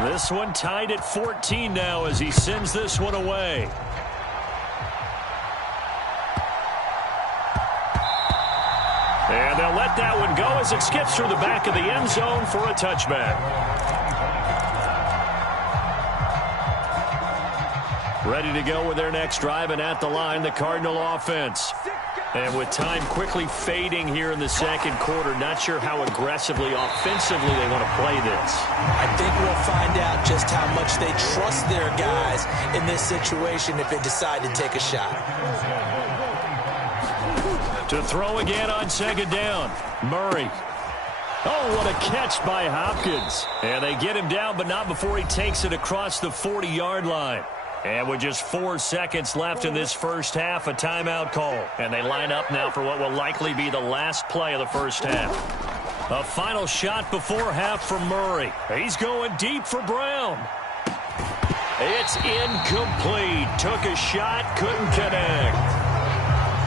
This one tied at 14 now as he sends this one away. And they'll let that one go as it skips through the back of the end zone for a touchback. Ready to go with their next drive, and at the line, the Cardinal offense. And with time quickly fading here in the second quarter, not sure how aggressively, offensively they want to play this. I think we'll find out just how much they trust their guys in this situation if they decide to take a shot. To throw again on second down, Murray. Oh, what a catch by Hopkins. And they get him down, but not before he takes it across the 40-yard line. And with just 4 seconds left in this first half, a timeout call. And they line up now for what will likely be the last play of the first half. A final shot before half from Murray. He's going deep for Brown. It's incomplete. Took a shot, couldn't connect.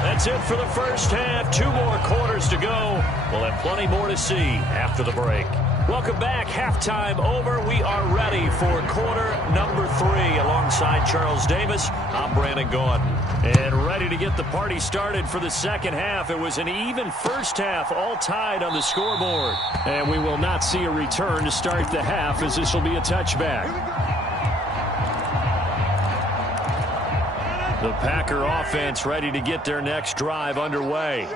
That's it for the first half. 2 more quarters to go. We'll have plenty more to see after the break. Welcome back. Halftime over. We are ready for quarter number 3. Alongside Charles Davis, I'm Brandon Gaudin. And ready to get the party started for the second half. It was an even first half, all tied on the scoreboard. And we will not see a return to start the half, as this will be a touchback. The Packer offense ready to get their next drive underway.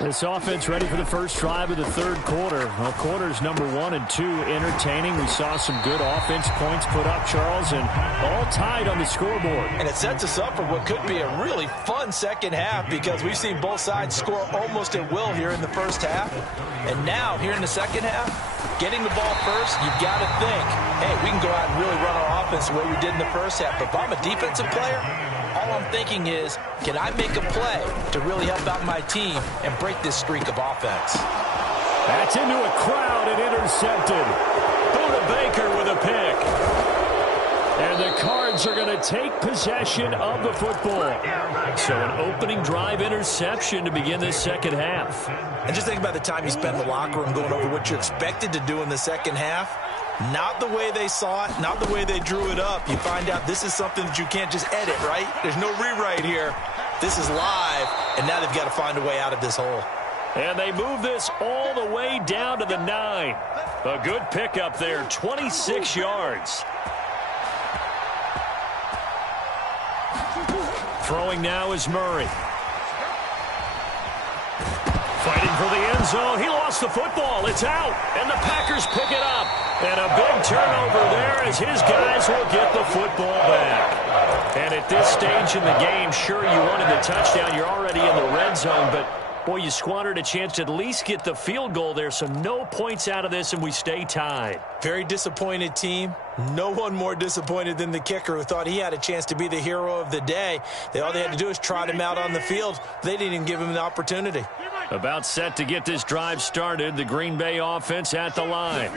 This offense ready for the first drive of the third quarter. Well, quarters number 1 and 2 entertaining. We saw some good offense points put up, Charles, and all tied on the scoreboard. And it sets us up for what could be a really fun second half, because we've seen both sides score almost at will here in the first half. And now, here in the second half, getting the ball first, you've got to think, hey, we can go out and really run our offense the way we did in the first half. But if I'm a defensive player, all I'm thinking is, can I make a play to really help out my team and break this streak of offense? That's into a crowd and intercepted. Budda Baker with a pick. And the Cards are going to take possession of the football. So an opening drive interception to begin this second half. And just think about the time you spent in the locker room going over what you expected to do in the second half. Not the way they saw it, not the way they drew it up. You find out this is something that you can't just edit, right? There's no rewrite here. This is live, and now they've got to find a way out of this hole. And they move this all the way down to the 9. A good pickup there, 26 yards. Throwing now is Murray. Fighting for the end zone. He lost the football. It's out. And the Packers pick it up. And a big turnover there as his guys will get the football back. And at this stage in the game, sure, you wanted the touchdown. You're already in the red zone. But, boy, you squandered a chance to at least get the field goal there. So no points out of this, and we stay tied. Very disappointed team. No one more disappointed than the kicker, who thought he had a chance to be the hero of the day. All they had to do is trot him out on the field. They didn't even give him the opportunity. About set to get this drive started. The Green Bay offense at the line.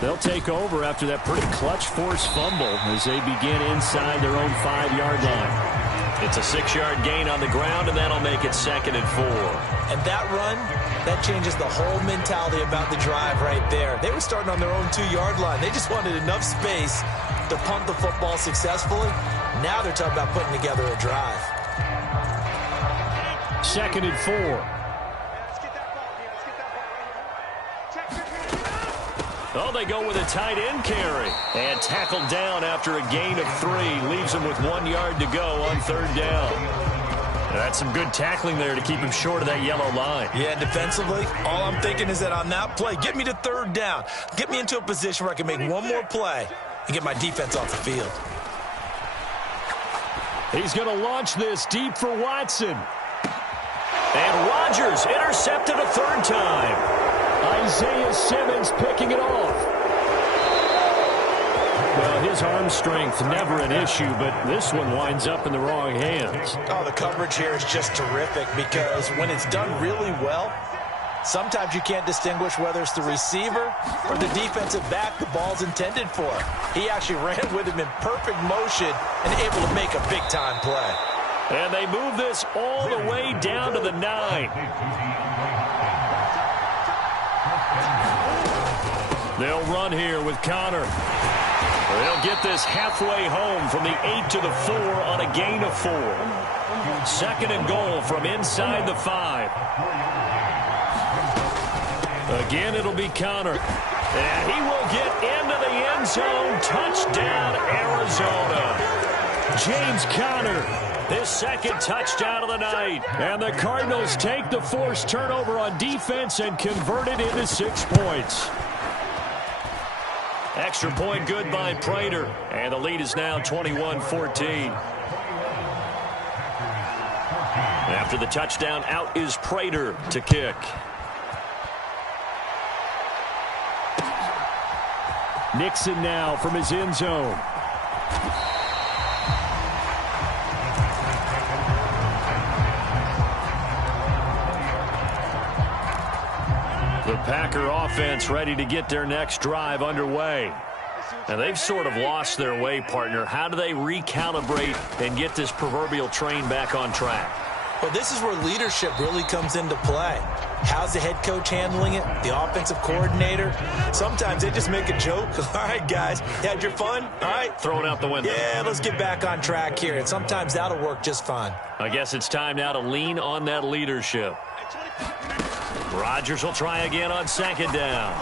They'll take over after that pretty clutch forced fumble as they begin inside their own 5-yard line. It's a 6-yard gain on the ground, and that'll make it 2nd and 4. And that run, that changes the whole mentality about the drive right there. They were starting on their own 2-yard line. They just wanted enough space to punt the football successfully. Now they're talking about putting together a drive. 2nd and 4. Oh, they go with a tight end carry. And tackled down after a gain of 3. Leaves him with 1 yard to go on 3rd down. That's some good tackling there to keep him short of that yellow line. Yeah, defensively, all I'm thinking is that on that play, get me to 3rd down. Get me into a position where I can make one more play and get my defense off the field. He's going to launch this deep for Watson. And Rodgers intercepted a 3rd time. Isaiah Simmons picking it off. Well, his arm strength never an issue, but this one winds up in the wrong hands. Oh, the coverage here is just terrific, because when it's done really well, sometimes you can't distinguish whether it's the receiver or the defensive back the ball's intended for. He actually ran with him in perfect motion and able to make a big-time play. And they move this all the way down to the 9. They'll run here with Connor. They'll get this halfway home from the 8 to the 4 on a gain of 4. 2nd and goal from inside the 5. Again, it'll be Conner. And he will get into the end zone. Touchdown, Arizona. James Conner, his 2nd touchdown of the night. And the Cardinals take the forced turnover on defense and convert it into 6 points. Extra point good by Prater. And the lead is now 21-14. After the touchdown, out is Prater to kick. Nixon now from his end zone. The Packer offense ready to get their next drive underway. And they've sort of lost their way, partner. How do they recalibrate and get this proverbial train back on track? Well, this is where leadership really comes into play. How's the head coach handling it? The offensive coordinator? Sometimes they just make a joke. All right, guys, you had your fun? All right. Throw it out the window. Yeah, let's get back on track here. And sometimes that'll work just fine. I guess it's time now to lean on that leadership. Rodgers will try again on 2nd down.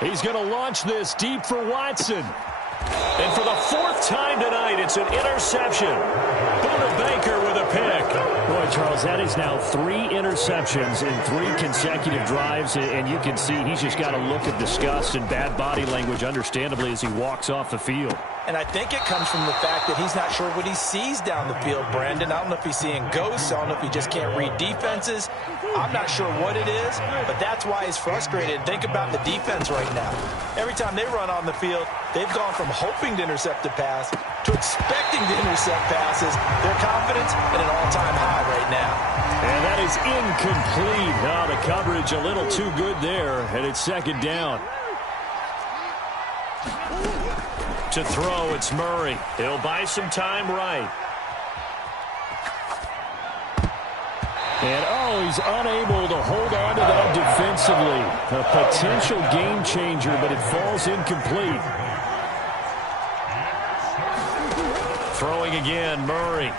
He's going to launch this deep for Watson. And for the 4th time tonight, it's an interception. Buda Baker with a pick. Boy, Charles, that is now 3 interceptions in 3 consecutive drives, and you can see he's just got a look of disgust and bad body language, understandably, as he walks off the field. And I think it comes from the fact that he's not sure what he sees down the field, Brandon. I don't know if he's seeing ghosts. I don't know if he just can't read defenses. I'm not sure what it is, but that's why he's frustrated. Think about the defense right now. Every time they run on the field, they've gone from hoping to intercept a pass to expecting to intercept passes. Their confidence at an all-time high right now. And that is incomplete. Now the coverage a little too good there, and it's 2nd down. To throw, it's Murray. He'll buy some time right. And, he's unable to hold on to that defensively. A potential game changer, but it falls incomplete. Throwing again, Murray.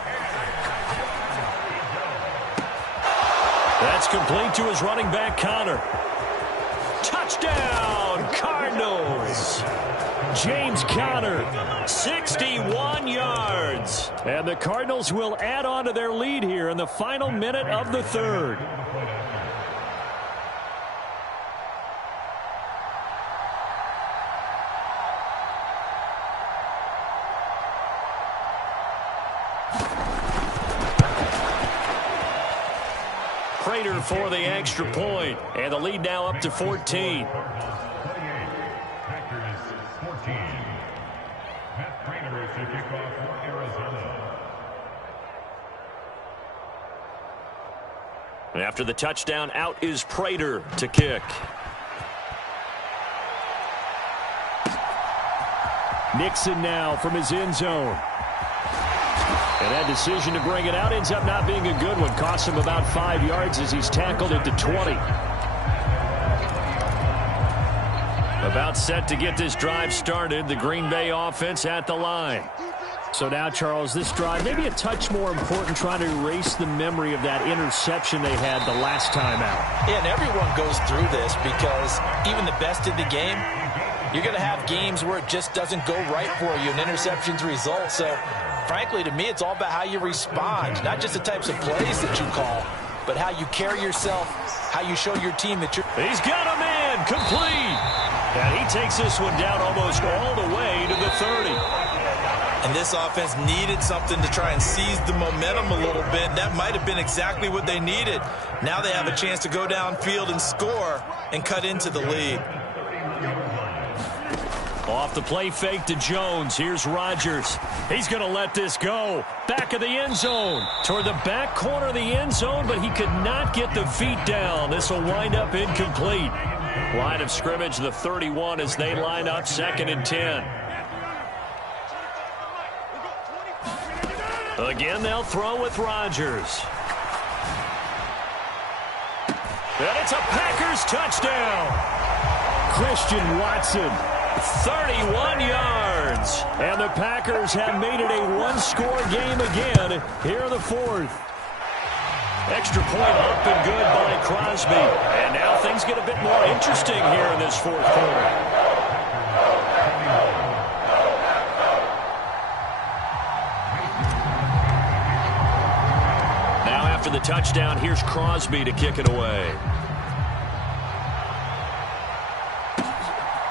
That's complete to his running back, Conner. Touchdown, Cardinals. James Conner, 61 yards. And the Cardinals will add on to their lead here in the final minute of the 3rd. Prater for the extra point. And the lead now up to 14. After the touchdown, out is Prater to kick. Nixon now from his end zone. And that decision to bring it out ends up not being a good one. Costs him about 5 yards as he's tackled at the 20. About set to get this drive started. The Green Bay offense at the line. So now, Charles, this drive maybe a touch more important, trying to erase the memory of that interception they had the last time out. Yeah, and everyone goes through this because even the best in the game, you're going to have games where it just doesn't go right for you, and interceptions result. So, frankly, to me, it's all about how you respond, not just the types of plays that you call, but how you carry yourself, how you show your team that you're... He's got a man, complete. And he takes this one down almost all the way to the 30. And this offense needed something to try and seize the momentum a little bit. That might have been exactly what they needed. Now they have a chance to go downfield and score and cut into the lead. Off the play fake to Jones. Here's Rodgers. He's going to let this go. Back of the end zone. Toward the back corner of the end zone, but he could not get the feet down. This will wind up incomplete. Line of scrimmage, the 31 as they line up 2nd and 10. Again, they'll throw with Rodgers. And it's a Packers touchdown. Christian Watson 31 yards. And the Packers have made it a one-score game again here in the fourth. Extra point up and good by Crosby. And now things get a bit more interesting here in this fourth quarter. Now after the touchdown, here's Crosby to kick it away.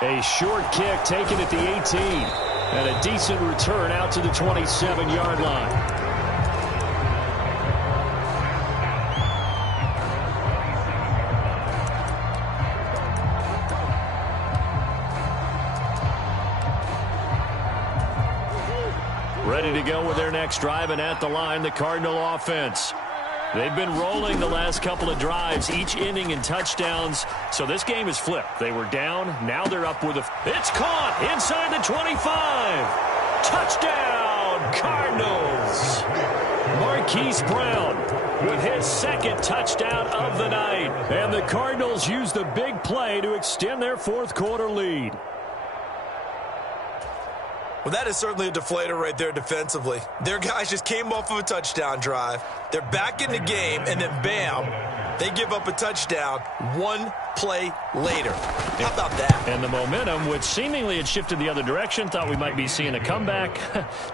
A short kick taken at the 18. And a decent return out to the 27-yard line. Ready to go with their next drive, and at the line, the Cardinal offense. They've been rolling the last couple of drives, each inning in touchdowns. So this game is flipped. They were down. Now they're up with a... It's caught inside the 25. Touchdown, Cardinals. Marquise Brown with his second touchdown of the night. And the Cardinals use the big play to extend their fourth quarter lead. Well, that is certainly a deflator right there defensively. Their guys just came off of a touchdown drive. They're back in the game, and then bam, they give up a touchdown one play later. How about that? And the momentum, which seemingly had shifted the other direction, thought we might be seeing a comeback.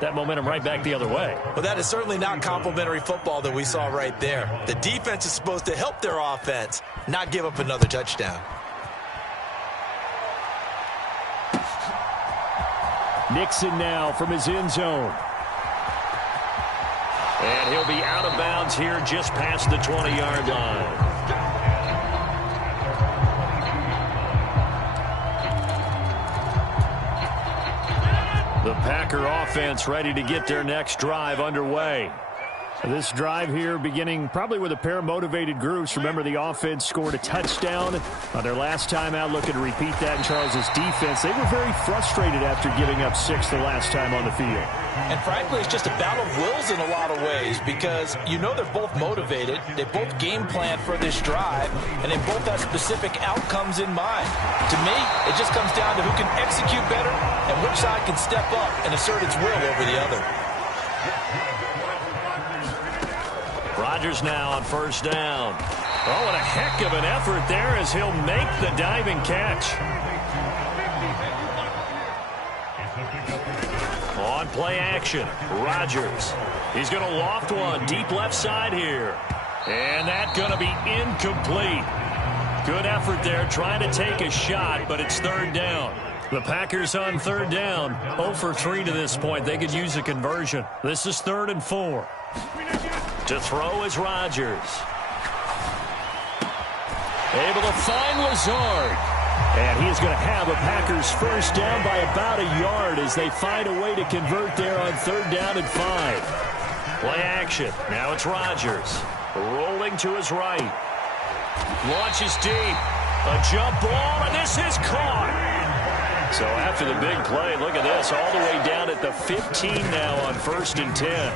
That momentum right back the other way. Well, that is certainly not complimentary football that we saw right there. The defense is supposed to help their offense, not give up another touchdown. Nixon now from his end zone. And he'll be out of bounds here just past the 20-yard line. The Packer offense ready to get their next drive underway. This drive here beginning probably with a pair of motivated groups. Remember, the offense scored a touchdown their last time out. Looking to repeat that in Charles's defense. They were very frustrated after giving up 6 the last time on the field. And frankly, it's just a battle of wills in a lot of ways because you know they're both motivated. They both game plan for this drive, and they both have specific outcomes in mind. To me, it just comes down to who can execute better and which side can step up and assert its will over the other. Rodgers now on first down. Oh, what a heck of an effort there as he'll make the diving catch. On play action, Rodgers. He's going to loft one deep left side here. And that's going to be incomplete. Good effort there trying to take a shot, but it's third down. The Packers on third down. 0 for 3 to this point. They could use a conversion. This is 3rd and 4. To throw is Rodgers. Able to find Lazard. And he is going to have a Packers first down by about a yard as they find a way to convert there on 3rd down and 5. Play action. Now it's Rodgers. Rolling to his right. Launches deep. A jump ball, and this is caught. So after the big play, look at this. All the way down at the 15 now on 1st and 10.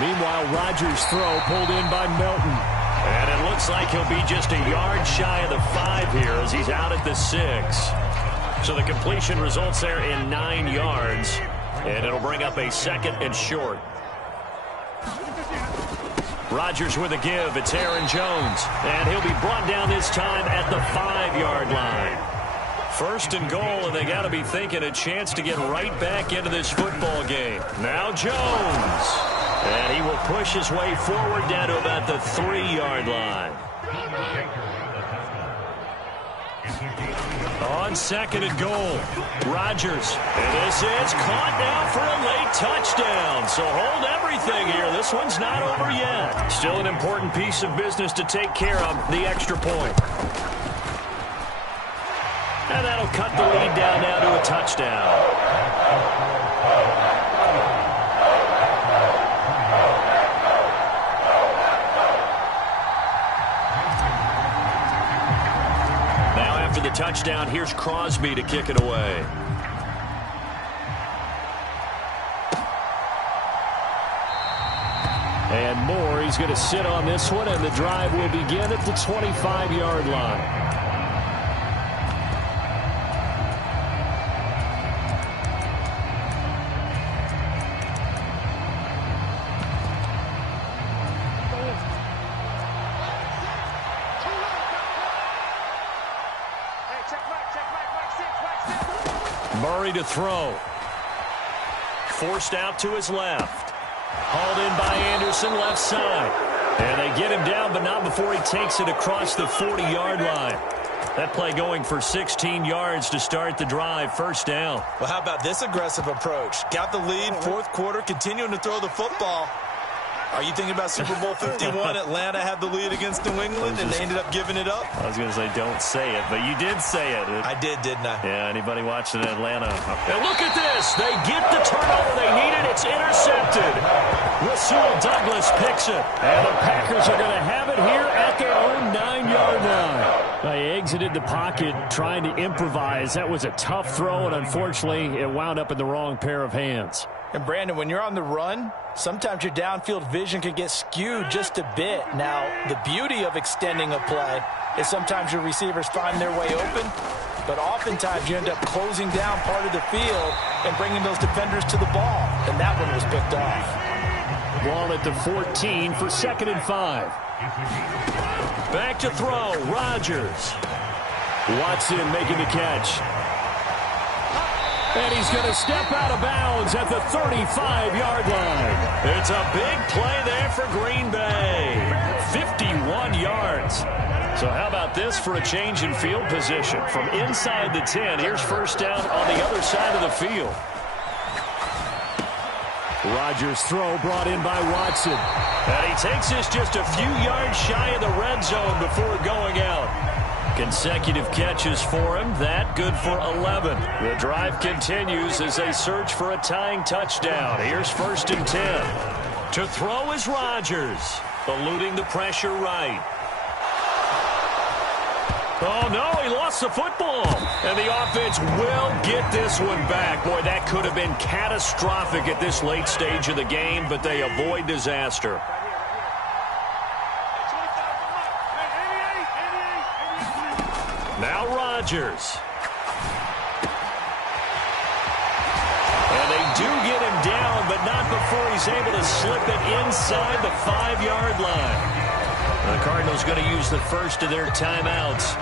Meanwhile, Rodgers' throw pulled in by Melton. And it looks like he'll be just a yard shy of the 5 here as he's out at the 6. So the completion results there in 9 yards. And it'll bring up a 2nd and short. Rodgers with a give. It's Aaron Jones. And he'll be brought down this time at the 5-yard line. 1st and goal, and they got to be thinking a chance to get right back into this football game. Now Jones. And he will push his way forward down to about the 3-yard line. On 2nd and goal, Rodgers. And this is caught now for a late touchdown. So hold everything here. This one's not over yet. Still an important piece of business to take care of, the extra point. And that'll cut the lead down now to a touchdown. After the touchdown, here's Crosby to kick it away. And Moore, he's going to sit on this one, and the drive will begin at the 25-yard line. Murray to throw. Forced out to his left. Hauled in by Anderson, left side. And they get him down, but not before he takes it across the 40-yard line. That play going for 16 yards to start the drive. First down. Well, how about this aggressive approach? Got the lead, fourth quarter, continuing to throw the football. Are you thinking about Super Bowl 51? Atlanta had the lead against New England, and they ended up giving it up? I was going to say don't say it, but you did say it. I did, didn't I? Yeah, anybody watching Atlanta? And look at this. They get the turnover they needed. It's intercepted. Rasul Douglas picks it. And the Packers are going to have it here at their own 9-yard line. They exited the pocket trying to improvise. That was a tough throw, and unfortunately, it wound up in the wrong pair of hands. And, Brandon, when you're on the run, sometimes your downfield vision can get skewed just a bit. Now, the beauty of extending a play is sometimes your receivers find their way open, but oftentimes you end up closing down part of the field and bringing those defenders to the ball, and that one was picked off. Ball at the 14 for 2nd and 5. Back to throw, Rodgers. Watson making the catch. And he's going to step out of bounds at the 35-yard line. It's a big play there for Green Bay. 51 yards. So how about this for a change in field position? From inside the 10, here's first down on the other side of the field. Rodgers' throw brought in by Watson. And he takes this just a few yards shy of the red zone before going out. Consecutive catches for him. That good for 11. The drive continues as they search for a tying touchdown. Here's 1st and 10. To throw is Rodgers. Eluding the pressure right. Oh, no, he lost the football. And the offense will get this one back. Boy, that could have been catastrophic at this late stage of the game, but they avoid disaster. Now Rodgers. And they do get him down, but not before he's able to slip it inside the 5-yard line. The Cardinals going to use the first of their timeouts.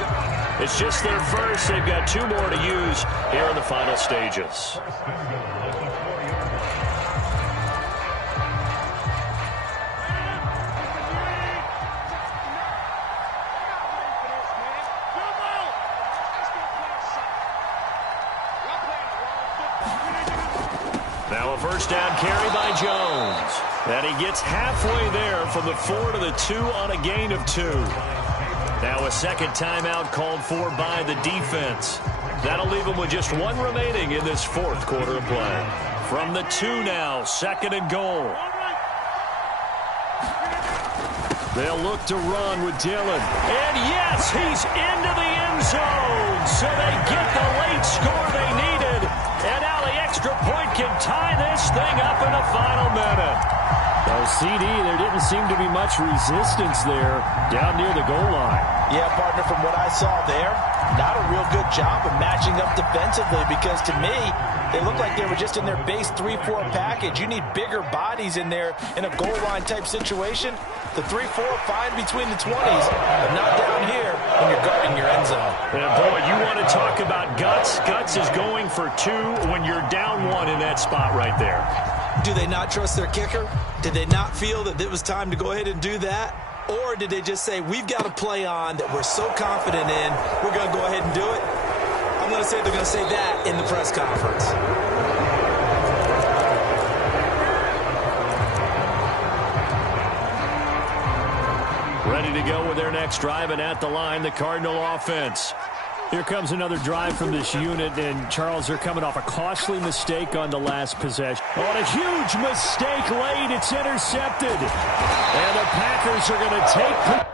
It's just their first. They've got 2 more to use here in the final stages. Now a first down carry by Jones. And he gets halfway there from the 4 to the 2 on a gain of 2. Now a second timeout called for by the defense. That'll leave them with just 1 remaining in this 4th quarter of play. From the 2 now, 2nd and goal. They'll look to run with Dillon. And yes, he's into the end zone. So they get the late score they needed. And now the extra point can tie this thing up in the final minute. Well, CD, there didn't seem to be much resistance there down near the goal line. Yeah, partner, from what I saw there, not a real good job of matching up defensively because to me, they looked like they were just in their base 3-4 package. You need bigger bodies in there in a goal line type situation. The 3-4 fine between the 20s, but not down here when you're guarding your end zone. And boy, you want to talk about guts. Guts is going for 2 when you're down 1 in that spot right there. Do they not trust their kicker? Did they not feel that it was time to go ahead and do that? Or did they just say, we've got a play on that we're so confident in, we're going to go ahead and do it? I'm going to say they're going to say that in the press conference. Ready to go with their next drive, and at the line, the Cardinal offense. Here comes another drive from this unit, and Charles, they're coming off a costly mistake on the last possession. Oh, and a huge mistake late. It's intercepted. And the Packers are going to take...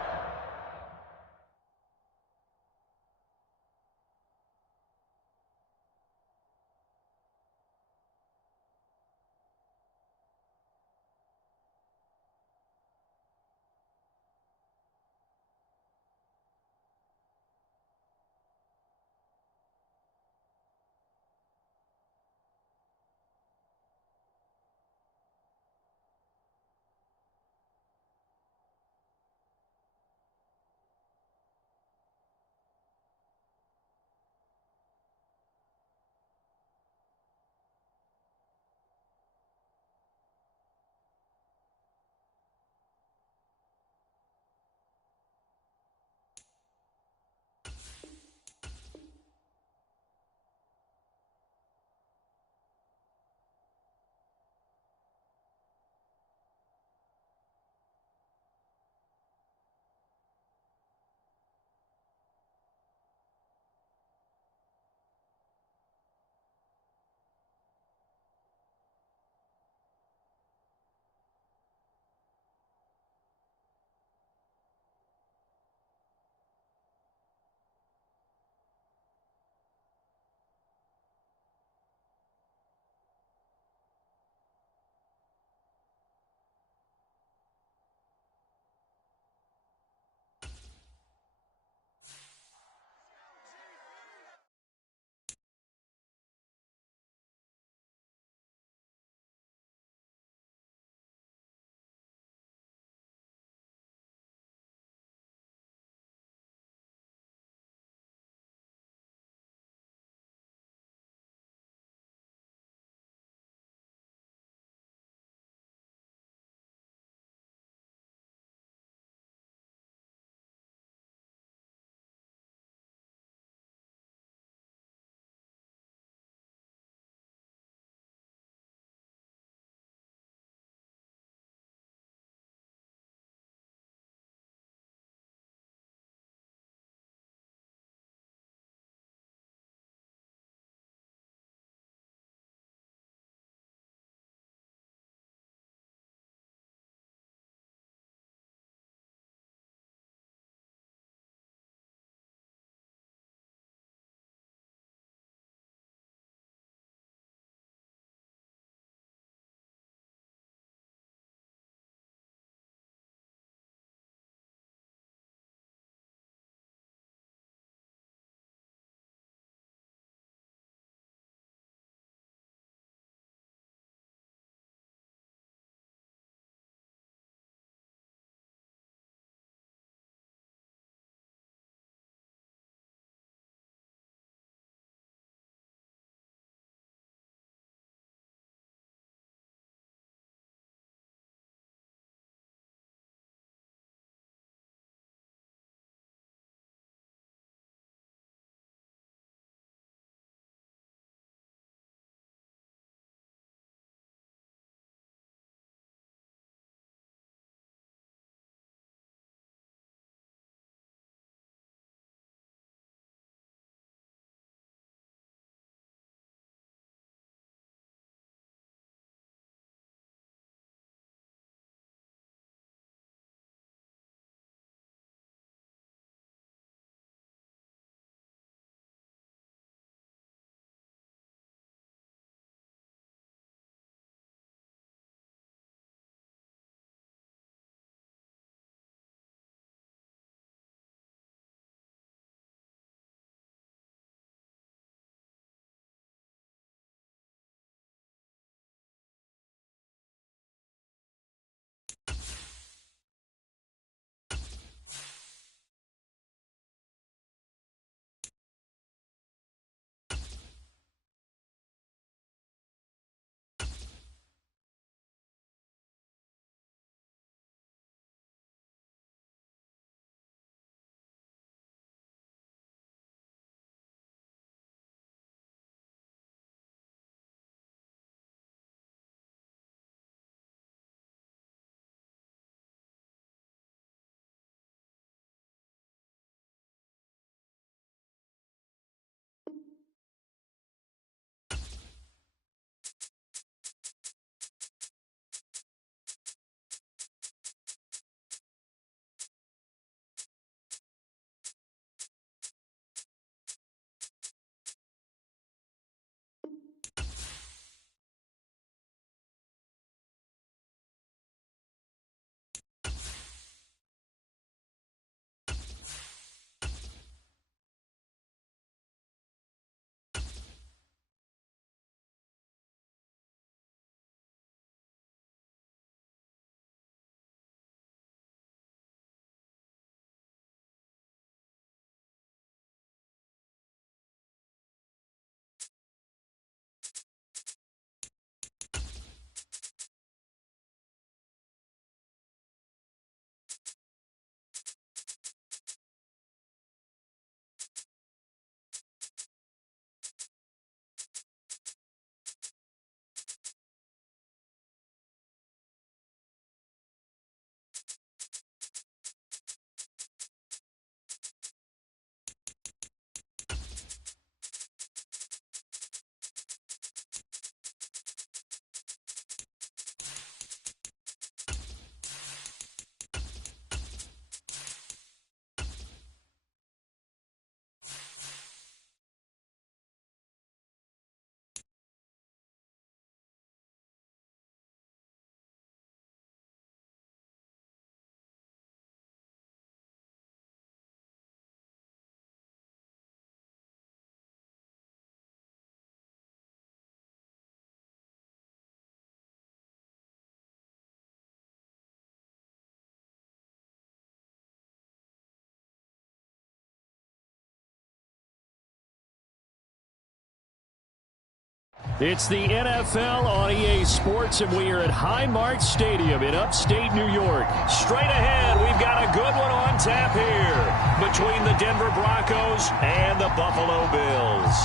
It's the NFL on EA Sports, and we are at Highmark Stadium in upstate New York. Straight ahead, we've got a good one on tap here between the Denver Broncos and the Buffalo Bills.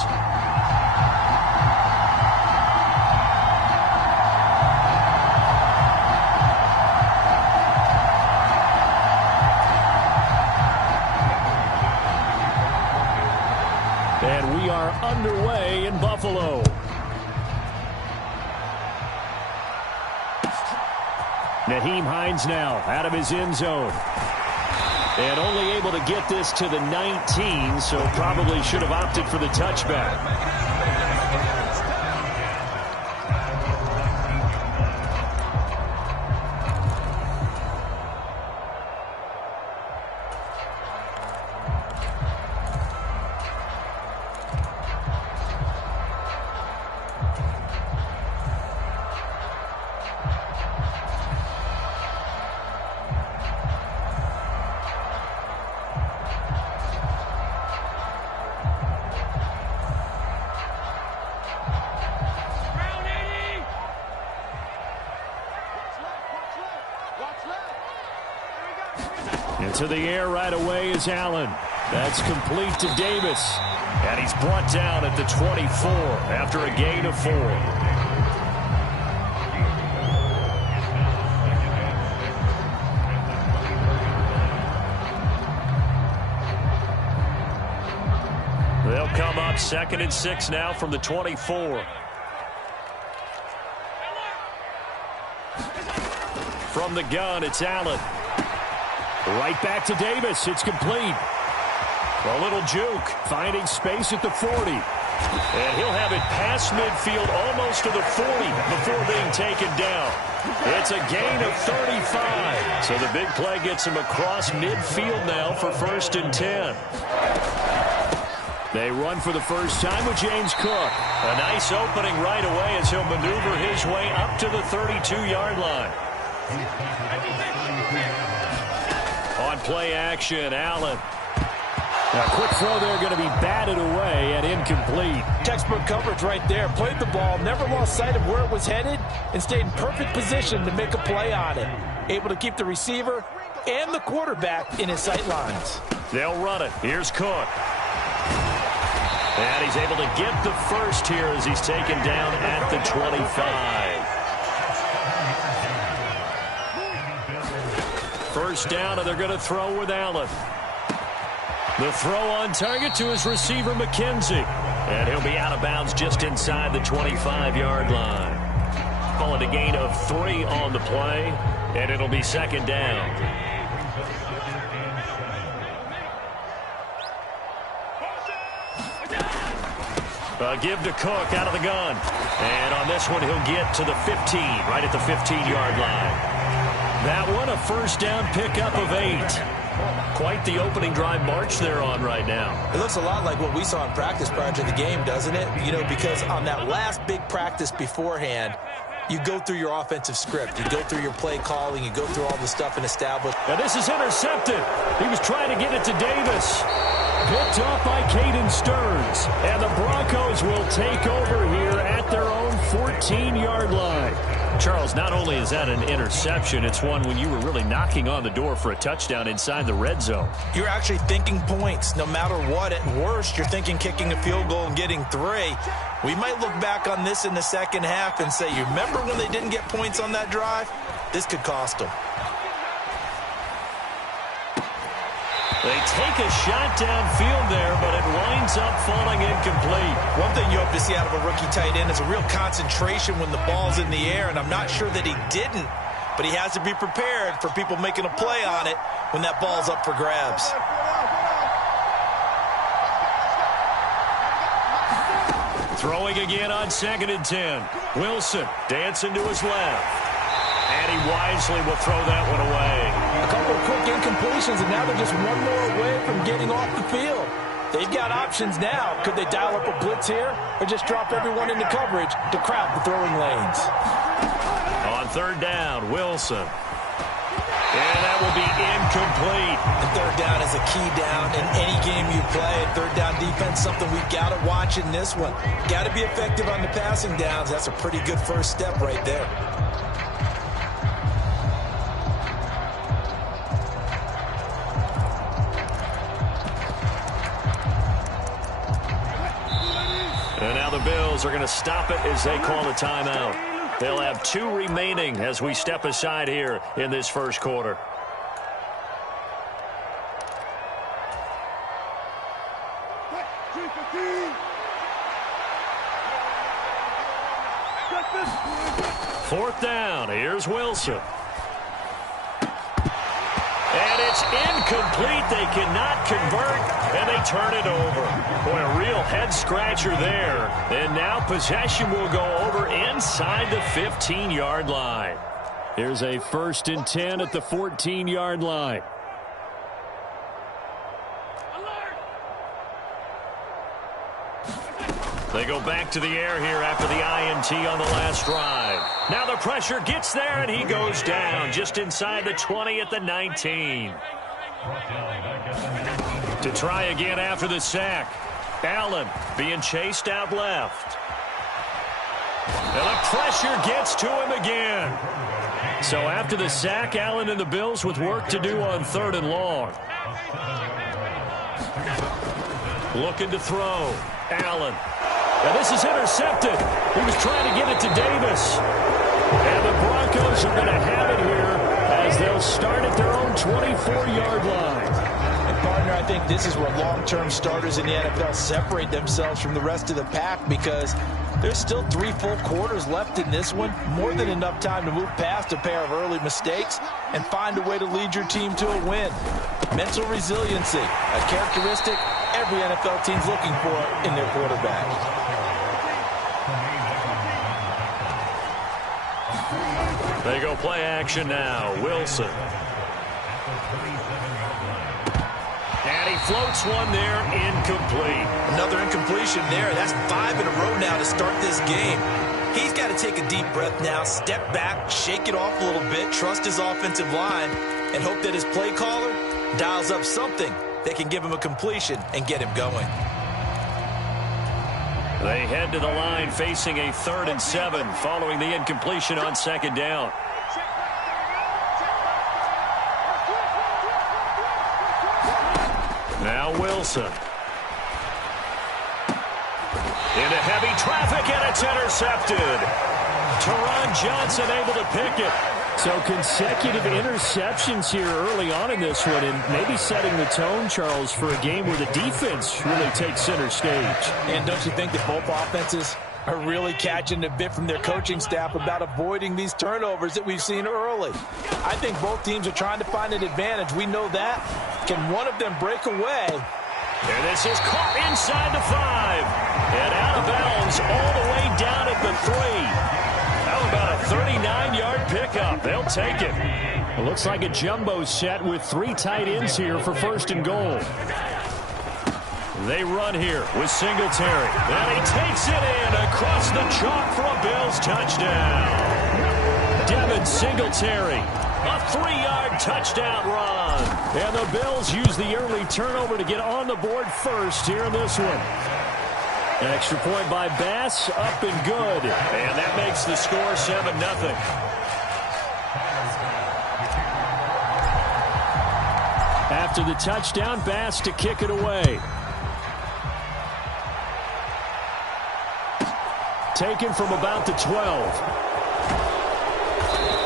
And we are underway in Buffalo. Nyheim Hines now out of his end zone. And only able to get this to the 19, so probably should have opted for the touchback. Into the air right away is Allen. That's complete to Davis. And he's brought down at the 24 after a gain of 4. They'll come up 2nd and 6 now from the 24. From the gun, it's Allen. Right back to Davis. It's complete. A little juke. Finding space at the 40. And he'll have it past midfield almost to the 40 before being taken down. It's a gain of 35. So the big play gets him across midfield now for 1st and 10. They run for the first time with James Cook. A nice opening right away as he'll maneuver his way up to the 32-yard line. On play action, Allen. A quick throw there going to be batted away and incomplete. Textbook coverage right there. Played the ball, never lost sight of where it was headed, and stayed in perfect position to make a play on it. Able to keep the receiver and the quarterback in his sight lines. They'll run it. Here's Cook. And he's able to get the first here as he's taken down at the 25. First down, and they're going to throw with Allen. The throw on target to his receiver, McKenzie. And he'll be out of bounds just inside the 25-yard line. Call it a gain of 3 on the play, and it'll be 2nd down. Give to Cook out of the gun. And on this one, he'll get to the 15, right at the 15-yard line. That one, a first down pickup of 8. Quite the opening drive march they're on right now. It looks a lot like what we saw in practice prior to the game, doesn't it? You know, because on that last big practice beforehand, you go through your offensive script. You go through your play calling. You go through all the stuff and establish. And this is intercepted. He was trying to get it to Davis. Picked off by Caden Stearns. And the Broncos will take over here at their own 14-yard line. Charles, not only is that an interception, it's one when you were really knocking on the door for a touchdown inside the red zone. You're actually thinking points no matter what. At worst, you're thinking kicking a field goal and getting 3. We might look back on this in the second half and say, you remember when they didn't get points on that drive? This could cost them. They take a shot downfield there, but it winds up falling incomplete. One thing you hope to see out of a rookie tight end is a real concentration when the ball's in the air, and I'm not sure that he didn't, but he has to be prepared for people making a play on it when that ball's up for grabs. Throwing again on 2nd and 10. Wilson dancing to his left. And he wisely will throw that one away. A couple of quick incompletions, and now they're just one more away from getting off the field. They've got options now. Could they dial up a blitz here or just drop everyone into coverage to crowd the throwing lanes? On 3rd down, Wilson. And that will be incomplete. And third down is a key down in any game you play. And third down defense, something we've got to watch in this one. Got to be effective on the passing downs. That's a pretty good first step right there. And now the Bills are going to stop it as they call a timeout. They'll have 2 remaining as we step aside here in this first quarter. Fourth down. Here's Wilson. And it's incomplete. They cannot convert, and they turn it over. Boy, a real head-scratcher there. And now possession will go over inside the 15-yard line. Here's a 1st and 10 at the 14-yard line. They go back to the air here after the INT on the last drive. Now the pressure gets there, and he goes down just inside the 20 at the 19. To try again after the sack. Allen being chased out left. And the pressure gets to him again. So after the sack, Allen and the Bills with work to do on 3rd and long. Looking to throw. Allen. Now this is intercepted. He was trying to get it to Davis. And the Broncos are going to have it here as they'll start at their own 24-yard line. And partner, I think this is where long-term starters in the NFL separate themselves from the rest of the pack, because there's still 3 full quarters left in this one. More than enough time to move past a pair of early mistakes and find a way to lead your team to a win. Mental resiliency, a characteristic every NFL team's looking for in their quarterback. They go play action now. Wilson. And he floats one there, incomplete. Another incompletion there. That's 5 in a row now to start this game. He's got to take a deep breath now, step back, shake it off a little bit, trust his offensive line, and hope that his play caller dials up something that can give him a completion and get him going. They head to the line facing a 3rd and 7 following the incompletion on 2nd down. Now Wilson. Into heavy traffic, and it's intercepted. Teron Johnson able to pick it. So consecutive interceptions here early on in this one, and maybe setting the tone, Charles, for a game where the defense really takes center stage. And don't you think that both offenses are really catching a bit from their coaching staff about avoiding these turnovers that we've seen early? I think both teams are trying to find an advantage. We know that. Can one of them break away? And this is caught inside the 5. And out of bounds all the way down at the 3. How about a 39-yard pickup? They'll take it. It looks like a jumbo set with 3 tight ends here for 1st and goal. They run here with Singletary. And he takes it in across the chalk for a Bills touchdown. Devin Singletary, a 3-yard touchdown run. And the Bills use the early turnover to get on the board first here in this one. An extra point by Bass, up and good. And that makes the score 7-0. After the touchdown, Bass to kick it away. Taken from about the 12.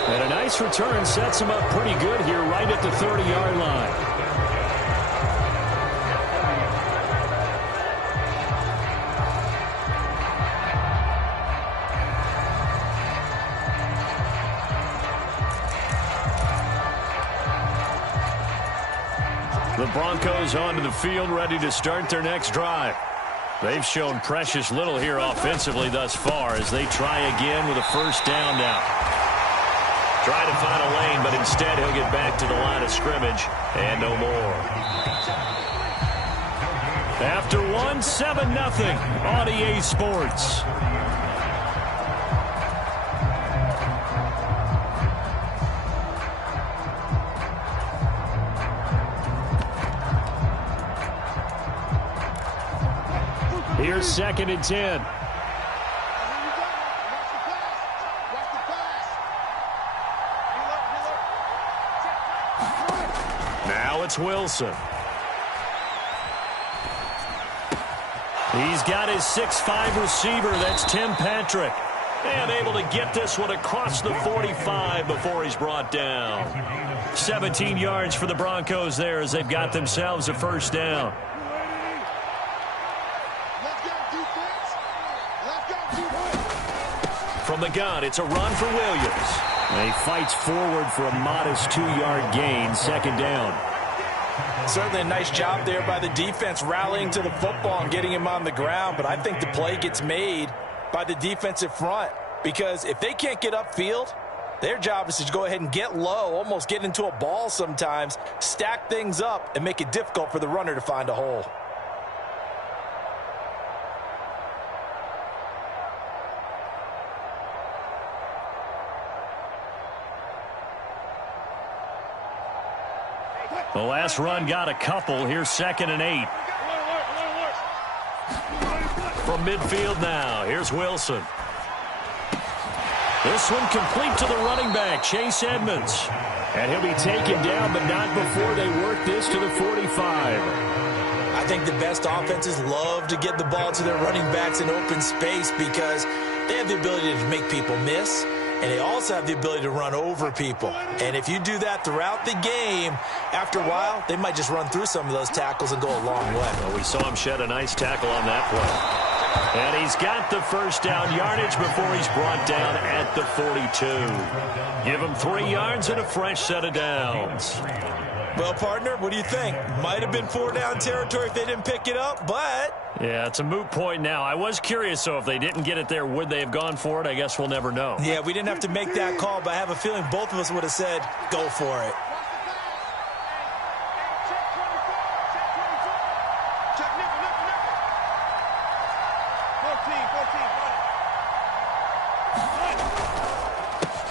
And a nice return sets him up pretty good here right at the 30-yard line. The Broncos onto the field, ready to start their next drive. They've shown precious little here offensively thus far as they try again with a 1st down now. Try to find a lane, but instead he'll get back to the line of scrimmage and no more. After 1, 7-0 on EA Sports. 2nd and 10. Now it's Wilson. He's got his 6'5" receiver. That's Tim Patrick. And able to get this one across the 45 before he's brought down. 17 yards for the Broncos there as they've got themselves a first down. From the gun, it's a run for Williams. And he fights forward for a modest 2-yard gain, 2nd down. Certainly a nice job there by the defense rallying to the football and getting him on the ground, but I think the play gets made by the defensive front because if they can't get upfield, their job is to go ahead and get low, almost get into a ball sometimes, stack things up, and make it difficult for the runner to find a hole. The last run got a couple. Here's 2nd and 8. From midfield now, here's Wilson. This one complete to the running back, Chase Edmonds. And he'll be taken down, but not before they work this to the 45. I think the best offenses love to get the ball to their running backs in open space because they have the ability to make people miss, and they also have the ability to run over people. And if you do that throughout the game, after a while, they might just run through some of those tackles and go a long way. Well, we saw him shed a nice tackle on that play. And he's got the first down yardage before he's brought down at the 42. Give him 3 yards and a fresh set of downs. Well, partner, what do you think? Might have been 4-down territory if they didn't pick it up, but... Yeah, it's a moot point now. I was curious, so if they didn't get it there, would they have gone for it? I guess we'll never know. Yeah, we didn't have to make that call, but I have a feeling both of us would have said, go for it.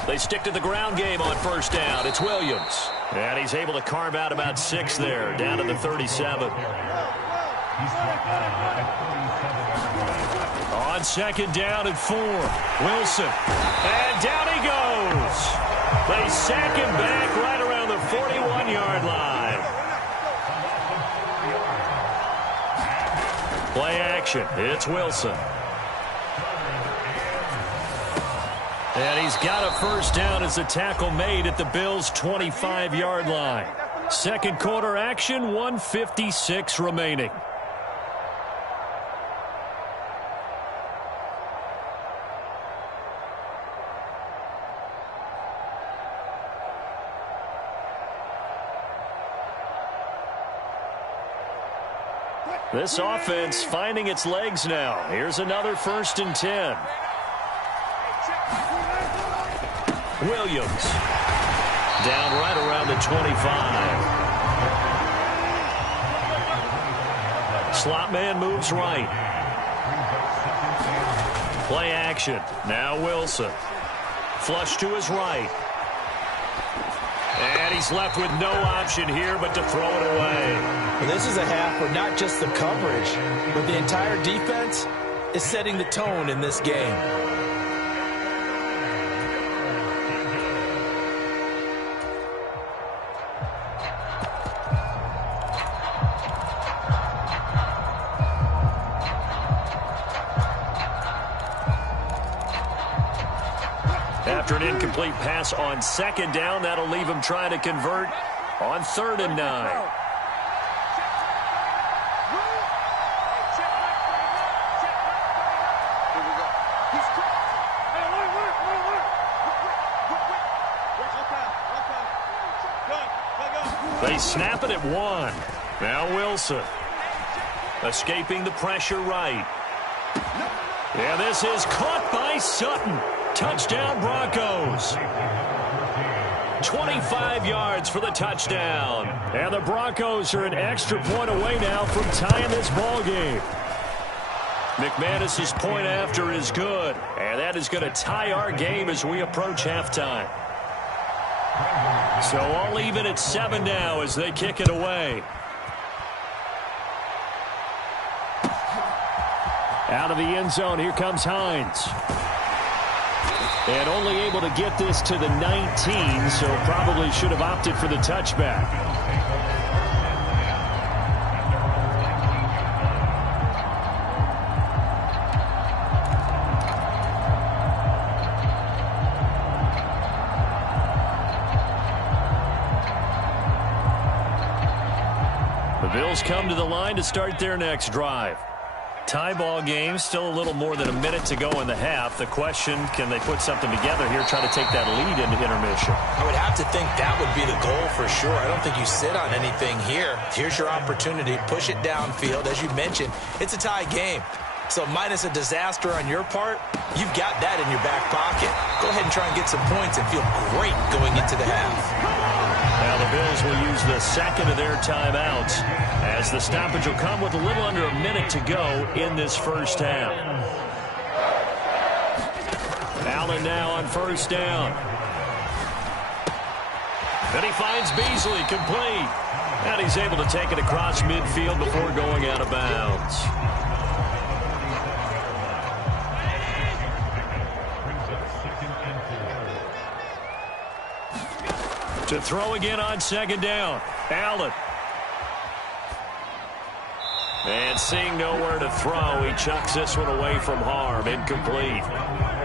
They stick to the ground game on first down. It's Williams. And he's able to carve out about 6 there, down to the 37. On 2nd down and 4. Wilson. And down he goes. They sack him back right around the 41-yard line. Play action. It's Wilson. And he's got a first down as a tackle made at the Bills' 25-yard line. Second quarter action, 1:56 remaining. This offense finding its legs now. Here's another 1st and 10. Williams down right around the 25. Slot man moves right. Play action. Now Wilson. Flush to his right. And he's left with no option here but to throw it away. Well, this is a half where not just the coverage, but the entire defense is setting the tone in this game. After an incomplete pass on 2nd down, that'll leave him trying to convert on 3rd and 9. They snap it at 1. Now Wilson. Escaping the pressure right. Yeah, this is caught by Sutton. Touchdown Broncos. 25 yards for the touchdown. And the Broncos are an extra point away now from tying this ball game. McManus's point after is good. And that is going to tie our game as we approach halftime. So all even at 7 now as they kick it away. Out of the end zone, here comes Hines. And only able to get this to the 19, so probably should have opted for the touchback. The Bills come to the line to start their next drive. Tie ball game, still a little more than a minute to go in the half. The question, can they put something together here, try to take that lead into intermission? I would have to think that would be the goal for sure. I don't think you sit on anything here. Here's your opportunity. Push it downfield. As you mentioned, it's a tie game. So minus a disaster on your part, you've got that in your back pocket. Go ahead and try and get some points and feel great going into the half. Now the Bills will use the second of their timeouts as the stoppage will come with a little under a minute to go in this first half. Allen now on first down. Then he finds Beasley complete. And he's able to take it across midfield before going out of bounds. To throw again on second down. Allen. And seeing nowhere to throw, he chucks this one away from harm. Incomplete.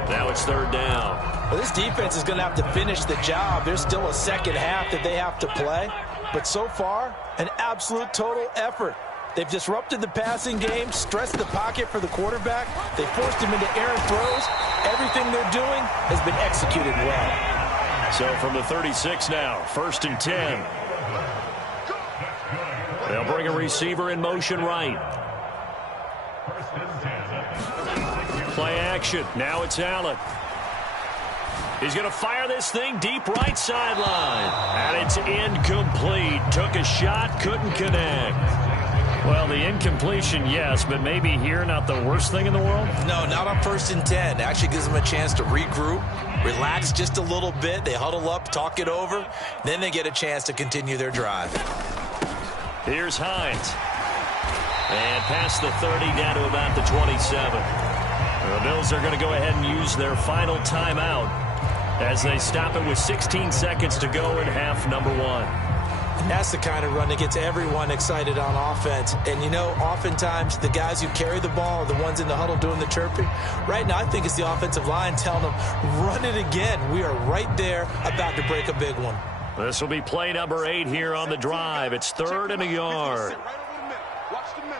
Now it's third down. Well, this defense is going to have to finish the job. There's still a second half that they have to play. But so far, an absolute total effort. They've disrupted the passing game, stressed the pocket for the quarterback. They forced him into errant throws. Everything they're doing has been executed well. So from the 36 now, 1st and 10. They'll bring a receiver in motion right. Play action. Now it's Allen. He's going to fire this thing deep right sideline. And it's incomplete. Took a shot, couldn't connect. Well, the incompletion, yes, but maybe here not the worst thing in the world? No, not on 1st and 10. It actually gives them a chance to regroup, relax just a little bit. They huddle up, talk it over. Then they get a chance to continue their drive. Here's Hines. And past the 30 down to about the 27. The Bills are going to go ahead and use their final timeout as they stop it with 16 seconds to go in half number one. And that's the kind of run that gets everyone excited on offense. And, you know, oftentimes the guys who carry the ball are the ones in the huddle doing the chirping. Right now, I think it's the offensive line telling them, run it again. We are right there about to break a big one. This will be play number 8 here on the drive. It's 3rd and a yard. Watch the middle.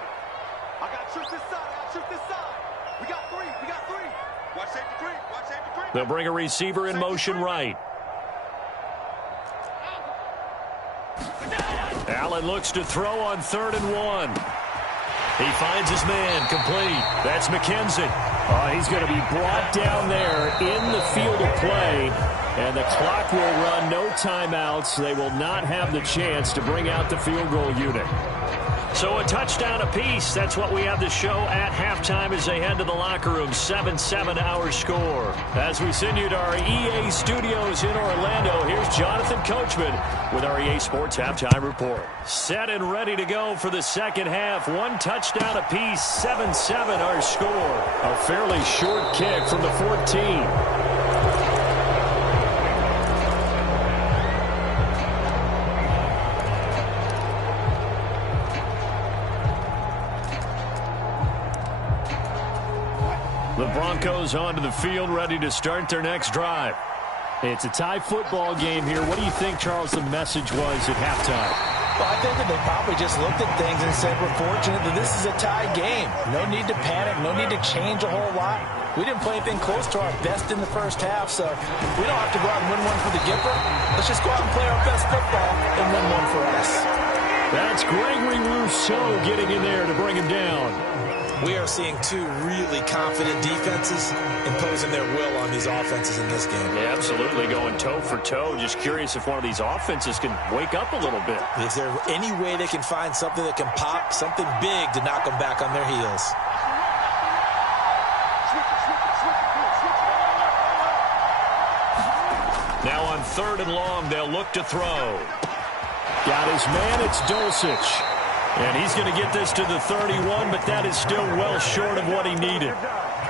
I got shoot this side. I shoot this side. We got three. Watch safety three. Watch safety three. They'll bring a receiver in motion right. Allen looks to throw on 3rd and 1. He finds his man complete. That's McKenzie. He's going to be brought down there in the field of play. And the clock will run, no timeouts. They will not have the chance to bring out the field goal unit. So a touchdown apiece. That's what we have to show at halftime as they head to the locker room. 7-7 our score. As we send you to our EA studios in Orlando, here's Jonathan Coachman with our EA Sports Halftime Report. Set and ready to go for the second half. 1 touchdown apiece. 7-7 our score. A fairly short kick from the 14. The Broncos onto the field, ready to start their next drive. It's a tie football game here. What do you think, Charles, the message was at halftime? Well, I think that they probably just looked at things and said, we're fortunate that this is a tie game. No need to panic. No need to change a whole lot. We didn't play anything close to our best in the first half, so we don't have to go out and win one for the Gipper. Let's just go out and play our best football and win one for us. That's Gregory Rousseau getting in there to bring him down. We are seeing 2 really confident defenses imposing their will on these offenses in this game. Yeah, absolutely, going toe for toe. Just curious if one of these offenses can wake up a little bit. Is there any way they can find something that can pop, something big to knock them back on their heels? Now on 3rd and long, they'll look to throw. Got his man, it's Dulcich. And he's going to get this to the 31, but that is still well short of what he needed.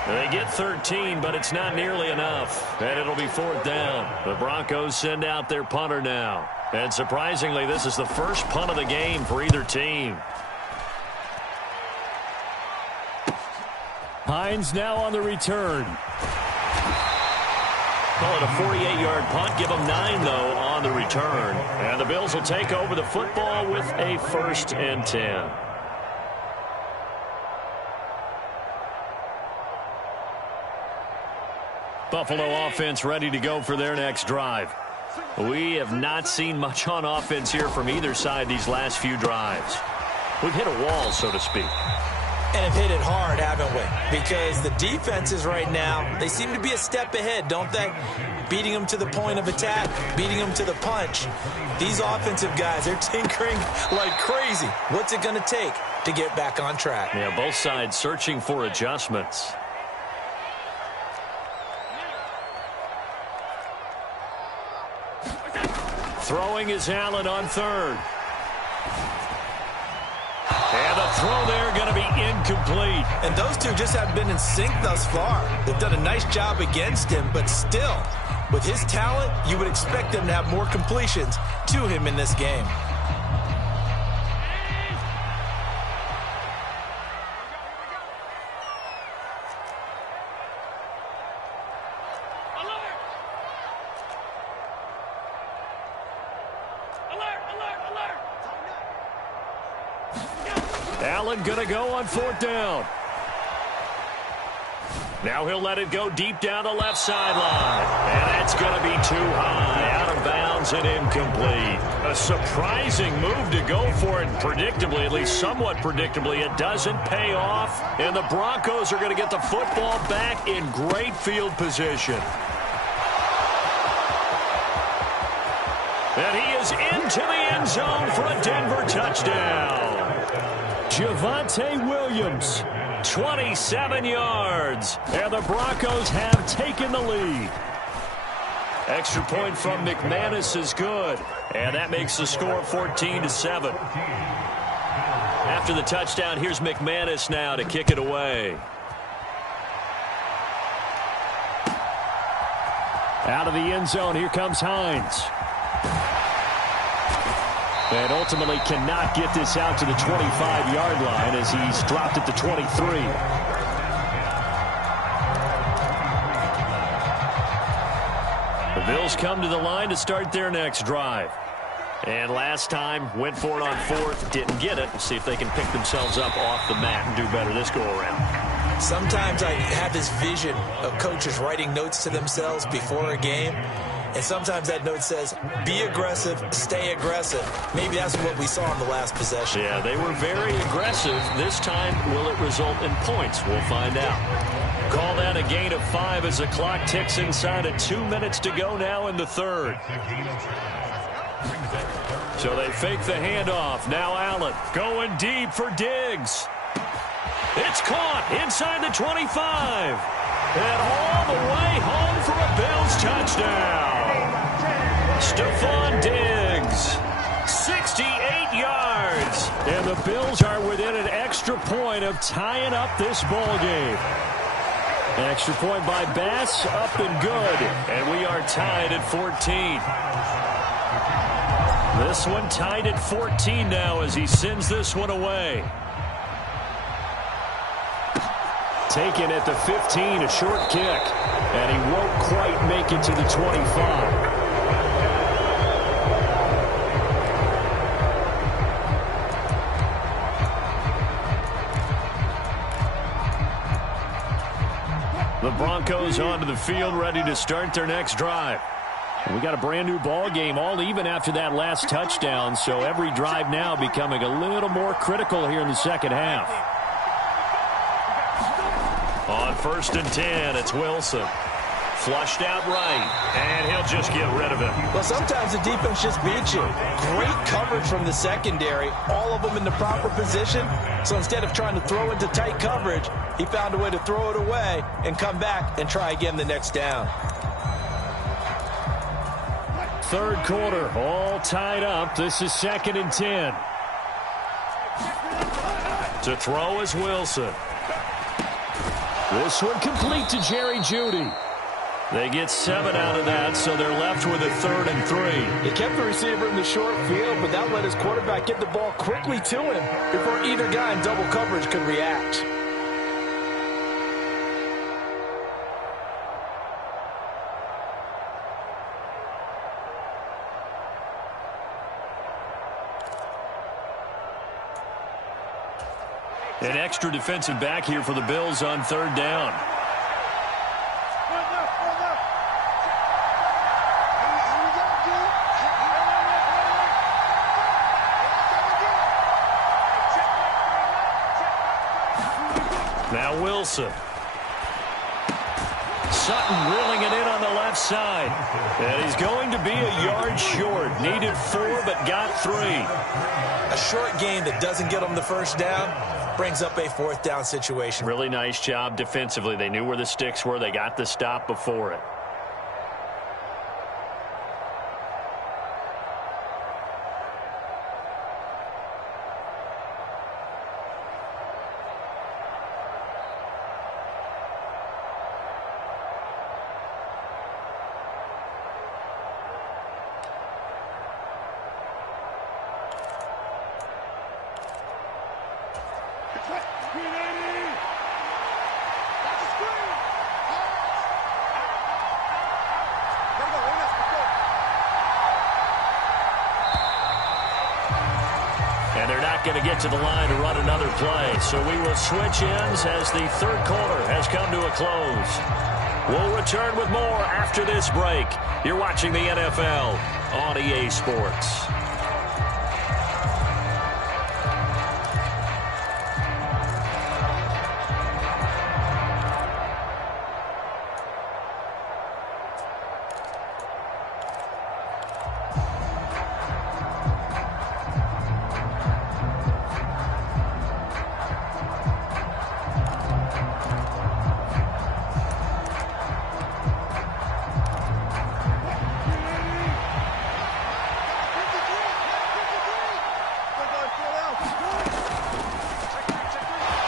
They get 13, but it's not nearly enough. And it'll be 4th down. The Broncos send out their punter now. And surprisingly, this is the first punt of the game for either team. Hines now on the return. Call it a 48-yard punt. Give them 9, though, on the return. And the Bills will take over the football with a 1st and 10. Buffalo offense ready to go for their next drive. We have not seen much on offense here from either side these last few drives. We've hit a wall, so to speak. And have hit it hard, haven't we? Because the defenses right now, they seem to be a step ahead, don't they? Beating them to the point of attack, beating them to the punch. These offensive guys, they're tinkering like crazy. What's it going to take to get back on track? Yeah, both sides searching for adjustments. Throwing is Allen on 3rd. And the throw there going to be incomplete. And those two just haven't been in sync thus far. They've done a nice job against him, but still, with his talent, you would expect them to have more completions to him in this game. Allen going to go on 4th down. Now he'll let it go deep down the left sideline. And that's going to be too high, out of bounds and incomplete. A surprising move to go for it. Predictably, at least somewhat predictably, it doesn't pay off. And the Broncos are going to get the football back in great field position. And he is into the end zone for a Denver touchdown. Javonte Williams, 27 yards. And the Broncos have taken the lead. Extra point from McManus is good. And that makes the score 14-7. After the touchdown, here's McManus now to kick it away. Out of the end zone, here comes Hines. And ultimately cannot get this out to the 25-yard line as he's dropped at the 23. The Bills come to the line to start their next drive. And last time, went for it on 4th, didn't get it. We'll see if they can pick themselves up off the mat and do better this go-around. Sometimes I have this vision of coaches writing notes to themselves before a game. And sometimes that note says, be aggressive, stay aggressive. Maybe that's what we saw in the last possession. Yeah, they were very aggressive. This time, will it result in points? We'll find out. Call that a gain of 5 as the clock ticks inside of 2 minutes to go now in the 3rd. So they fake the handoff. Now Allen going deep for Diggs. It's caught inside the 25. And all the way home for a Bills touchdown. Stephon Diggs, 68 yards. And the Bills are within an extra point of tying up this ball game. An extra point by Bass, up and good. And we are tied at 14. This one tied at 14 now as he sends this one away. Taken at the 15, a short kick. And he won't quite make it to the 25. The Broncos onto the field, ready to start their next drive. We got a brand new ball game, all even after that last touchdown, so every drive now becoming a little more critical here in the second half. On 1st and 10, it's Wilson. Flushed out right, and he'll just get rid of it. Well, sometimes the defense just beats you. Great coverage from the secondary, all of them in the proper position. So instead of trying to throw into tight coverage, he found a way to throw it away and come back and try again the next down. 3rd quarter, all tied up. This is 2nd and 10. To throw is Wilson. This one complete to Jerry Jeudy. They get 7 out of that, so they're left with a 3rd and 3. He kept the receiver in the short field, but that let his quarterback get the ball quickly to him before either guy in double coverage could react. An extra defensive back here for the Bills on 3rd down. Now Wilson. Sutton reeling it in on the left side. And he's going to be a yard short. Needed 4, but got 3. A short gain that doesn't get him the first down brings up a 4th down situation. Really nice job defensively. They knew where the sticks were. They got the stop before it. And they're not going to get to the line to run another play. So we will switch ends as the 3rd quarter has come to a close. We'll return with more after this break. You're watching the NFL on EA Sports.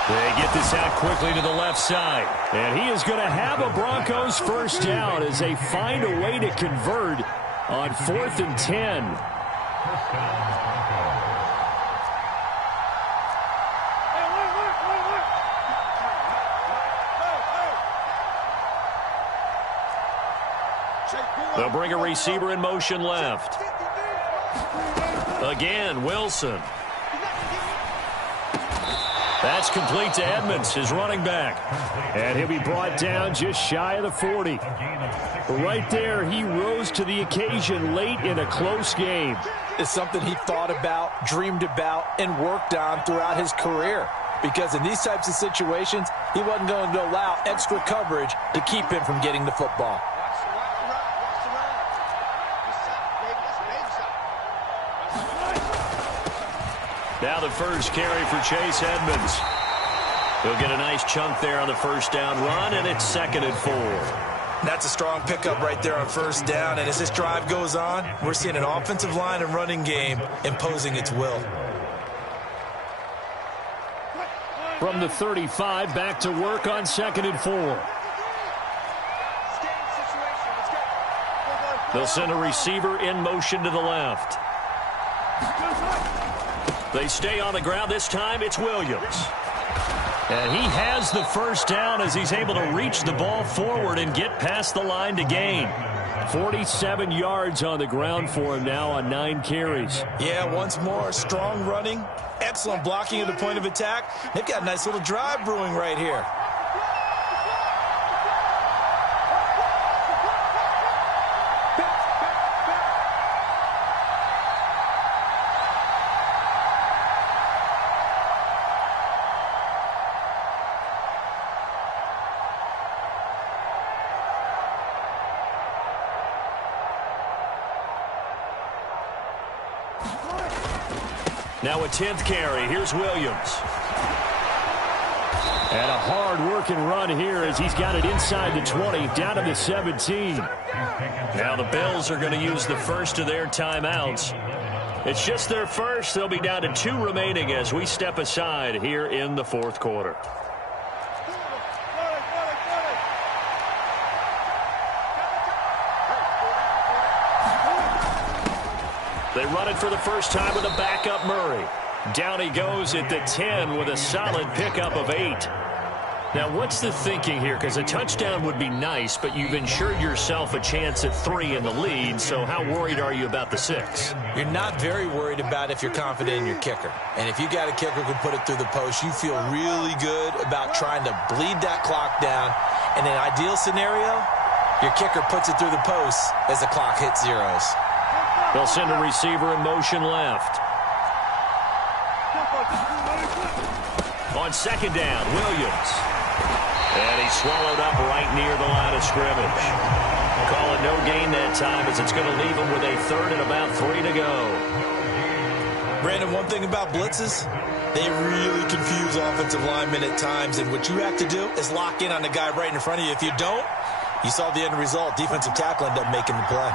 They get this out quickly to the left side. And he is going to have a Broncos 1st down as they find a way to convert on 4th and 10. They'll bring a receiver in motion left. Again, Wilson. That's complete to Edmonds, his running back. And he'll be brought down just shy of the 40. Right there, he rose to the occasion late in a close game. It's something he thought about, dreamed about, and worked on throughout his career. Because in these types of situations, he wasn't going to allow extra coverage to keep him from getting the football. Now the first carry for Chase Edmonds. He'll get a nice chunk there on the 1st down run, and it's 2nd and 4. That's a strong pickup right there on 1st down, and as this drive goes on, we're seeing an offensive line and running game imposing its will. From the 35, back to work on 2nd and 4. They'll send a receiver in motion to the left. They stay on the ground. This time it's Williams. And he has the 1st down as he's able to reach the ball forward and get past the line to gain. 47 yards on the ground for him now on 9 carries. Yeah, once more, strong running, excellent blocking at the point of attack. They've got a nice little drive brewing right here. Now a 10th carry. Here's Williams. And a hard-working run here as he's got it inside the 20, down to the 17. Now the Bills are going to use the first of their timeouts It's just their first. They'll be down to 2 remaining as we step aside here in the fourth quarter. They run it for the first time with a backup Murray. Down he goes at the 10 with a solid pickup of 8. Now, what's the thinking here? Because a touchdown would be nice, but you've ensured yourself a chance at 3 in the lead, so how worried are you about the 6? You're not very worried about if you're confident in your kicker. And if you got a kicker who can put it through the post, you feel really good about trying to bleed that clock down. In an ideal scenario, your kicker puts it through the post as the clock hits zeros. They'll send a receiver in motion left. On second down, Williams. And he's swallowed up right near the line of scrimmage. Call it no gain that time as it's going to leave him with a 3rd and about 3 to go. Brandon, one thing about blitzes, they really confuse offensive linemen at times, and what you have to do is lock in on the guy right in front of you. If you don't, you saw the end result. Defensive tackle ended up making the play.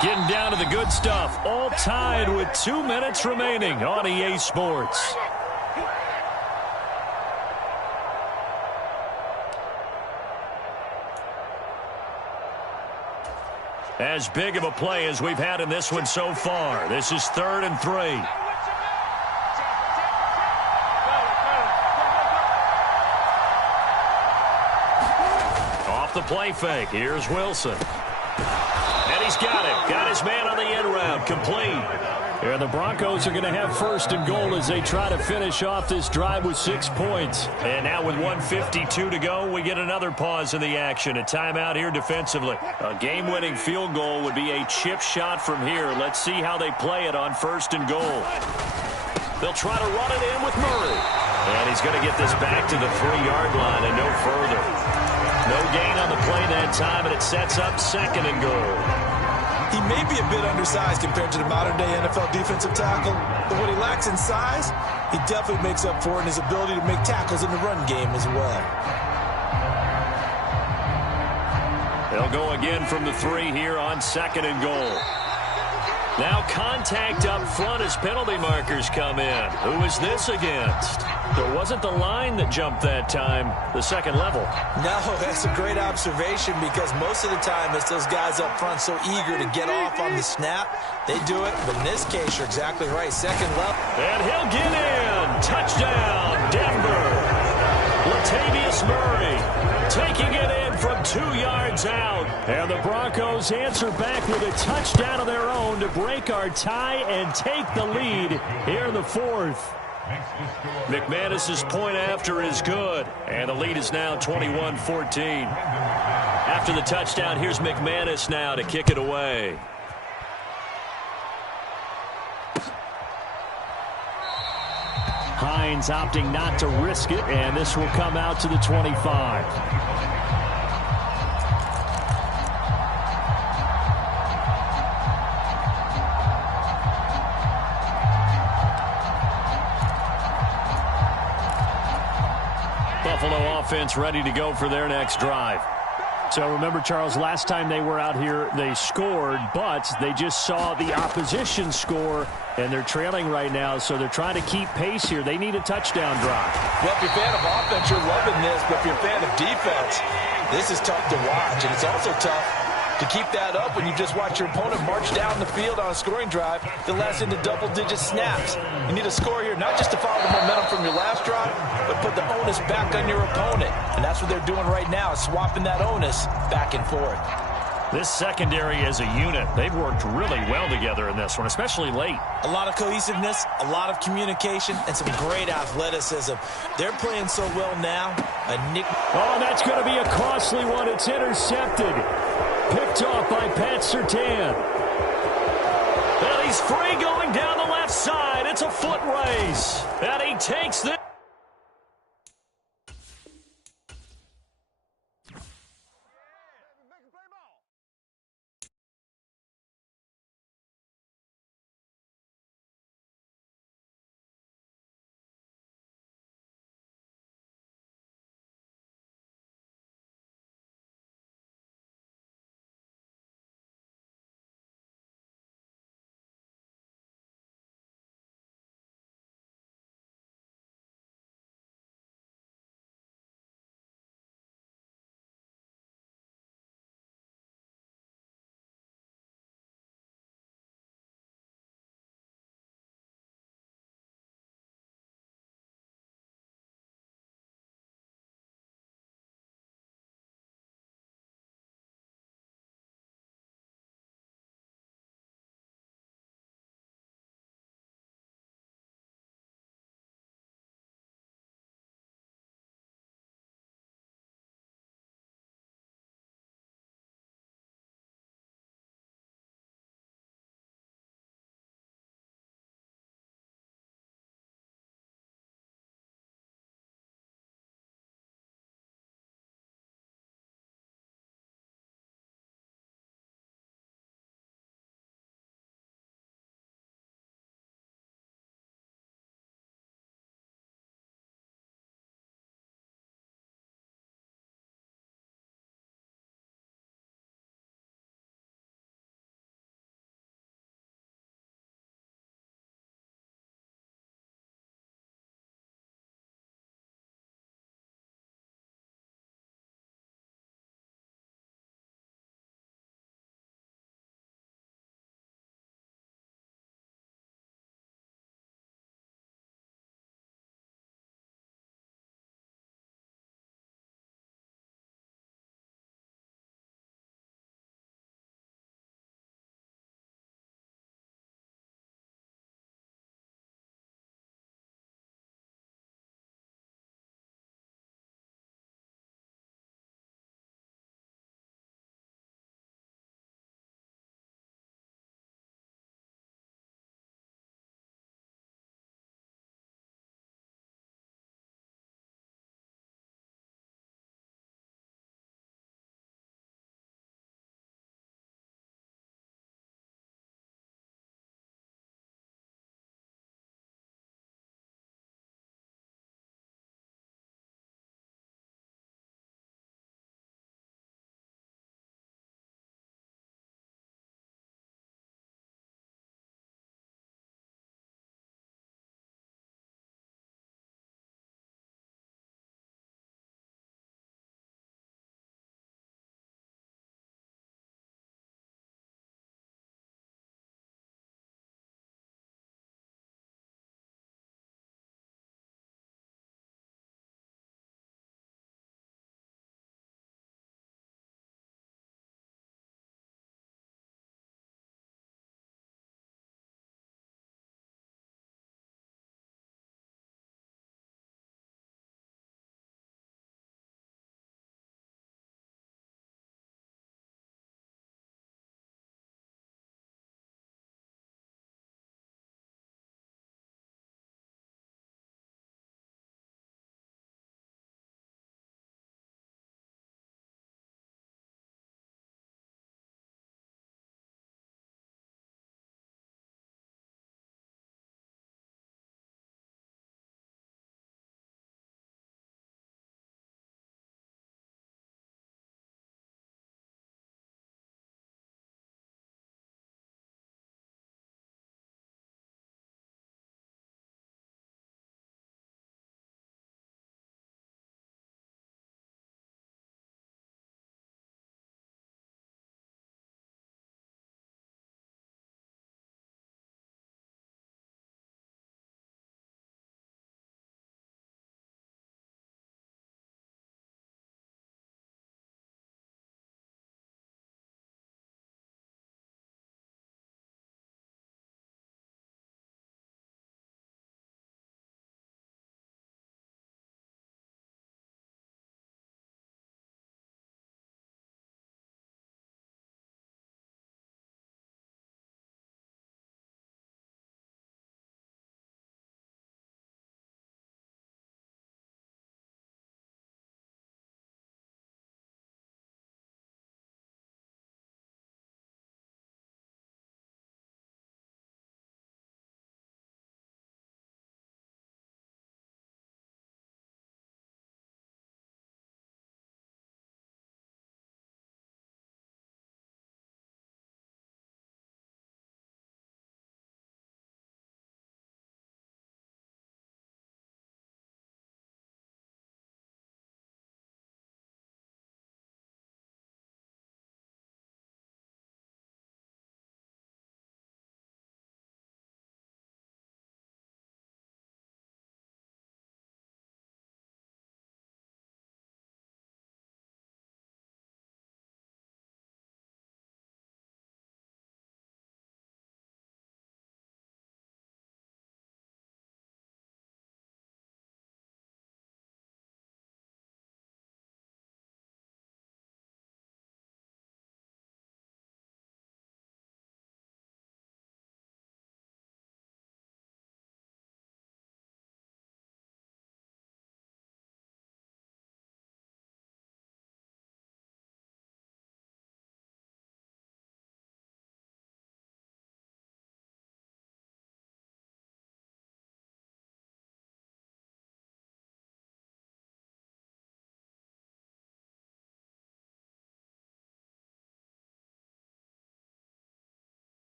Getting down to the good stuff. All tied with 2 minutes remaining on EA Sports. As big of a play as we've had in this one so far. This is 3rd and 3. Off the play fake. Here's Wilson. And he's got it. Got his man on the end route. Complete. Yeah, the Broncos are going to have 1st and goal as they try to finish off this drive with 6 points. And now with 1:52 to go, we get another pause in the action. A timeout here defensively. A game-winning field goal would be a chip shot from here. Let's see how they play it on 1st and goal. They'll try to run it in with Murray. And he's going to get this back to the 3-yard line and no further. No gain on the play that time, and it sets up 2nd and goal. He may be a bit undersized compared to the modern-day NFL defensive tackle, but what he lacks in size, he definitely makes up for in his ability to make tackles in the run game as well. They'll go again from the 3 here on 2nd and goal. Now contact up front as penalty markers come in. Who is this against? It wasn't the line that jumped that time, the second level. No, that's a great observation because most of the time it's those guys up front so eager to get off on the snap. They do it, but in this case, you're exactly right. Second level. And he'll get in. Touchdown, Denver. Latavius Murray taking it in from 2 yards out. And the Broncos answer back with a touchdown of their own to break our tie and take the lead here in the 4th. McManus's point after is good, and the lead is now 21-14. After the touchdown, here's McManus now to kick it away. Hines opting not to risk it, and this will come out to the 25. Buffalo offense ready to go for their next drive. So remember, Charles, last time they were out here, they scored, but they just saw the opposition score, and they're trailing right now, so they're trying to keep pace here. They need a touchdown drive. Well, if you're a fan of offense, you're loving this, but if you're a fan of defense, this is tough to watch, and it's also tough to keep that up when you just watch your opponent march down the field on a scoring drive that lasts into double-digit snaps. You need a score here, not just to follow the momentum from your last drive, but put the onus back on your opponent. And that's what they're doing right now, swapping that onus back and forth. This secondary as a unit, they've worked really well together in this one, especially late. A lot of cohesiveness, a lot of communication, and some great athleticism. They're playing so well now. Oh, that's going to be a costly one. It's intercepted. Picked off by Pat Surtain. And he's free going down the left side. It's a foot race. And he takes this.